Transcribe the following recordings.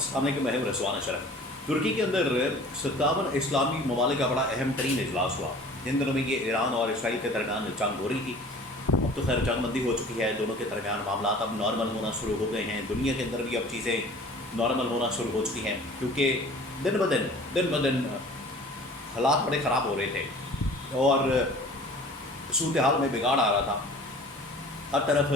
السلام علیکم، میں ہوں رضوان اشرف۔ ترکی کے اندر 57 اسلامی ممالک کا بڑا اہم ترین اجلاس ہوا۔ ان دنوں میں یہ ایران اور اسرائیل کے درمیان جنگ ہو رہی تھی۔ اب تو خیر جنگ بندی ہو چکی ہے، دونوں کے درمیان معاملات اب نارمل ہونا شروع ہو گئے ہیں۔ دنیا کے اندر بھی اب چیزیں نارمل ہونا شروع ہو چکی ہیں، کیونکہ دن بدن حالات بڑے خراب ہو رہے تھے اور صورتحال میں بگاڑ آ رہا تھا۔ ہر طرف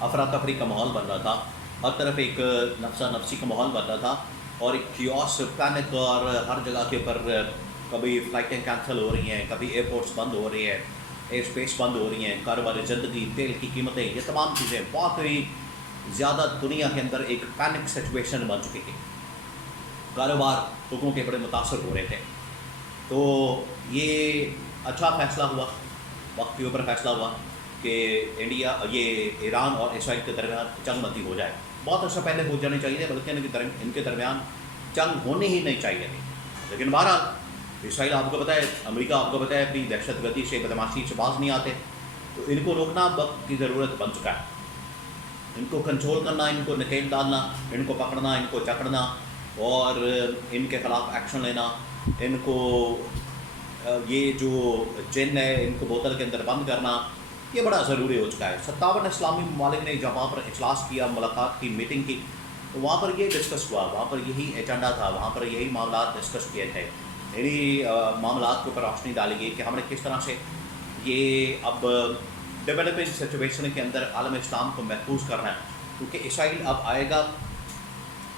افراتفری کا ماحول بن رہا تھا، ہر طرف ایک نفسا نفسی کا ماحول بن رہا تھا اور ایک کیوس، پینک، اور ہر جگہ کے اوپر کبھی فلائٹیں کینسل ہو رہی ہیں، کبھی ایئرپورٹس بند ہو رہی ہیں، ایئر اسپیس بند ہو رہی ہیں، کاروبار زندگی، تیل کی قیمتیں، یہ تمام چیزیں بہت ہی زیادہ دنیا کے اندر ایک پینک سچویشن بن چکی تھی۔ کاروبار لوگوں کے بڑے متاثر ہو رہے تھے۔ تو یہ اچھا فیصلہ ہوا، وقت کے اوپر فیصلہ ہوا کہ یہ ایران اور اسرائیل کے درمیان جنگ بندی ہو جائے۔ بہت عرصہ پہلے ہو جانی چاہیے تھی، بلکہ ان کے درمیان جنگ ہونی ہی نہیں چاہیے تھی۔ لیکن بہرحال اسرائیل آپ کو پتہ ہے، امریکہ آپ کو پتہ ہے، اپنی دہشت گردی سے، بدماشی سے باز نہیں آتے، تو ان کو روکنا وقت کی ضرورت بن چکا ہے۔ ان کو کنٹرول کرنا، ان کو نکیل ڈالنا، ان کو پکڑنا، ان کو جکڑنا اور ان کے خلاف ایکشن لینا، ان کو یہ جو جن ہے ان کو بوتل کے اندر بند کرنا، یہ بڑا ضروری ہو چکا ہے۔ 57 اسلامی ممالک نے جب وہاں پر اجلاس کیا، ملاقات کی، میٹنگ کی، تو وہاں پر یہ ڈسکس ہوا، وہاں پر یہی ایجنڈا تھا، وہاں پر یہی معاملات ڈسکس کیے تھے۔ انہی معاملات کے اوپر روشنی ڈالی گئی کہ ہم نے کس طرح سے یہ اب ڈیولپنگ سچویشن کے اندر عالم اسلام کو محفوظ کرنا ہے، کیونکہ اسرائیل اب آئے گا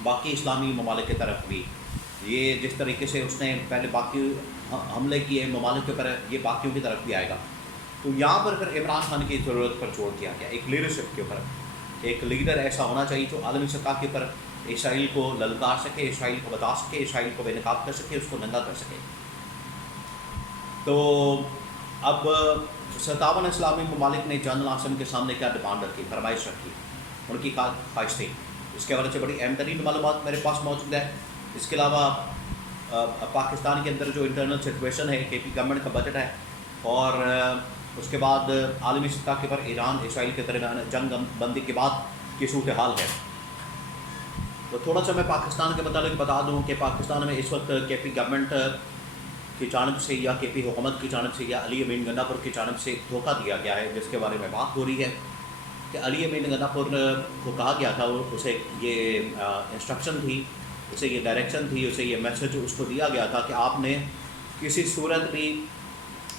باقی اسلامی ممالک کی طرف بھی۔ یہ جس طریقے سے اس نے پہلے باقی حملے کیے ممالک کے اوپر، یہ باقیوں کی طرف بھی آئے گا۔ تو یہاں پر پھر عمران خان کی ضرورت پر زور دیا گیا، ایک لیڈرشپ کے اوپر۔ ایک لیڈر ایسا ہونا چاہیے جو عالمی سطح کے اوپر اسرائیل کو للکار سکے، اسرائیل کو بتا سکے، اسرائیل کو بے نقاب کر سکے، اس کو ننگا کر سکے۔ تو اب 57 اسلامی ممالک نے جنرل اسمبلی کے سامنے کیا ڈیمانڈ رکھی، فرمائش رکھی، ان کی خواہش تھی۔ اس کے حوالے سے بڑی اہم ترین معلومات میرے پاس موجود ہے۔ اس کے علاوہ پاکستان کے اندر جو انٹرنل سچویشن ہے، کے پی گورنمنٹ کا بجٹ ہے، اور اس کے بعد عالمی سطح کے پر ایران اسرائیل کے درمیان جنگ بندی کے بعد کی صورتحال ہے۔ تو تھوڑا سا میں پاکستان کے متعلق بتا دوں کہ پاکستان میں اس وقت کے پی گورنمنٹ کی جانب سے یا کے پی حکومت کی جانب سے یا علی امین گنڈا پور کی جانب سے دھوکہ دیا گیا ہے، جس کے بارے میں بات ہو رہی ہے کہ علی امین گنڈا پور کو کہا گیا تھا، اسے یہ انسٹرکشن تھی، اسے یہ ڈائریکشن تھی، اسے یہ میسج اس کو دیا گیا تھا کہ آپ نے کسی صورت بھی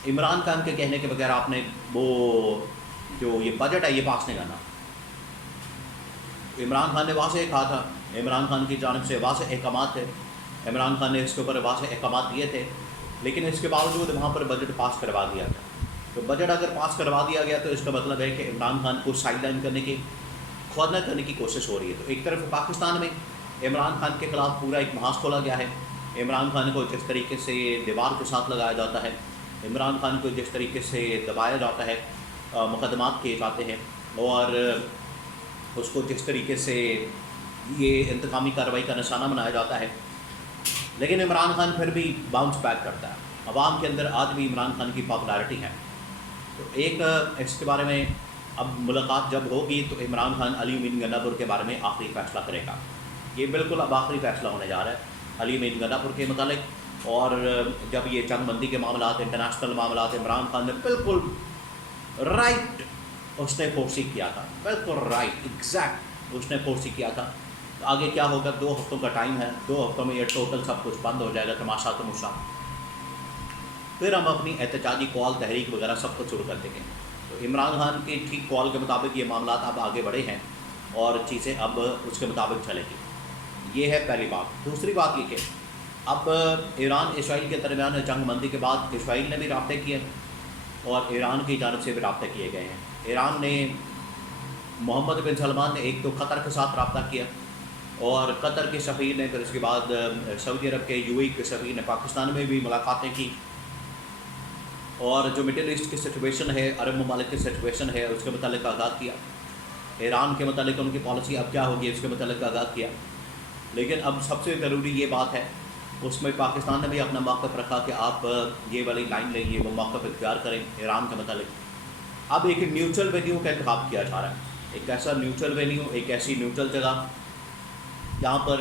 عمران خان کے کہنے کے بغیر آپ نے وہ جو یہ بجٹ ہے یہ پاس نہیں کرنا۔ عمران خان نے واضح کہا تھا، عمران خان کی جانب سے واضح احکامات تھے، عمران خان نے اس کے اوپر واضح احکامات دیے تھے، لیکن اس کے باوجود وہاں پر بجٹ پاس کروا دیا گیا۔ تو بجٹ اگر پاس کروا دیا گیا تو اس کا مطلب ہے کہ عمران خان کو سائیڈ لائن کرنے کی، کھودنا کرنے کی کوشش ہو رہی ہے۔ تو ایک طرف پاکستان میں عمران خان کے خلاف پورا ایک محاذ کھولا گیا ہے، عمران خان کو جس طریقے سے دیوار کے ساتھ لگایا جاتا ہے، عمران خان کو جس طریقے سے دبایا جاتا ہے، مقدمات کیے جاتے ہیں، اور اس کو جس طریقے سے یہ انتقامی کارروائی کا نشانہ بنایا جاتا ہے، لیکن عمران خان پھر بھی باؤنس بیک کرتا ہے۔ عوام کے اندر آج بھی عمران خان کی پاپولارٹی ہے۔ تو ایک اس کے بارے میں اب ملاقات جب ہوگی تو عمران خان علی امین گنڈا پور کے بارے میں آخری فیصلہ کرے گا۔ یہ بالکل اب آخری فیصلہ ہونے جا رہا ہے علی امین گنڈا پور کے متعلق۔ اور جب یہ جنگ بندی کے معاملات، انٹرنیشنل معاملات، عمران خان نے بالکل رائٹ اس نے فورسی کیا تھا، بالکل رائٹ ایگزیکٹ اس نے فورسی کیا تھا۔ آگے کیا ہوگا، 2 ہفتوں کا ٹائم ہے، 2 ہفتوں میں یہ ٹوٹل سب کچھ بند ہو جائے گا، تماشا تماشا، پھر ہم اپنی احتجاجی کال، تحریک وغیرہ سب کچھ شروع کر دیں گے۔ تو عمران خان کی ٹھیک کال کے مطابق یہ معاملات اب آگے بڑھے ہیں اور چیزیں اب اس کے مطابق چلیں گی۔ یہ ہے پہلی بات۔ دوسری بات یہ کہ اب ایران اسرائیل کے درمیان جنگ بندی کے بعد اسرائیل نے بھی رابطے کیے اور ایران کی جانب سے بھی رابطے کیے گئے ہیں۔ ایران نے محمد بن سلمان نے ایک تو قطر کے ساتھ رابطہ کیا، اور قطر کے سفیر نے پھر اس کے بعد سعودی عرب کے UAE کے سفیر نے پاکستان میں بھی ملاقاتیں کی، اور جو مڈل ایسٹ کی سچویشن ہے، عرب ممالک کی سچویشن ہے، اس کے متعلق آگاہ کیا۔ ایران کے متعلق ان کی پالیسی اب کیا ہوگی اس کے متعلق آگاہ کیا۔ لیکن اب سب سے ضروری یہ بات ہے، اس میں پاکستان نے بھی اپنا موقف رکھا کہ آپ یہ والی لائن لیں، یہ وہ موقف اختیار کریں ایران کے متعلق۔ اب ایک نیوٹرل وینیو کا انتخاب کیا جا رہا ہے، ایک ایسا نیوٹرل وینیو، ایک ایسی نیوٹرل جگہ جہاں پر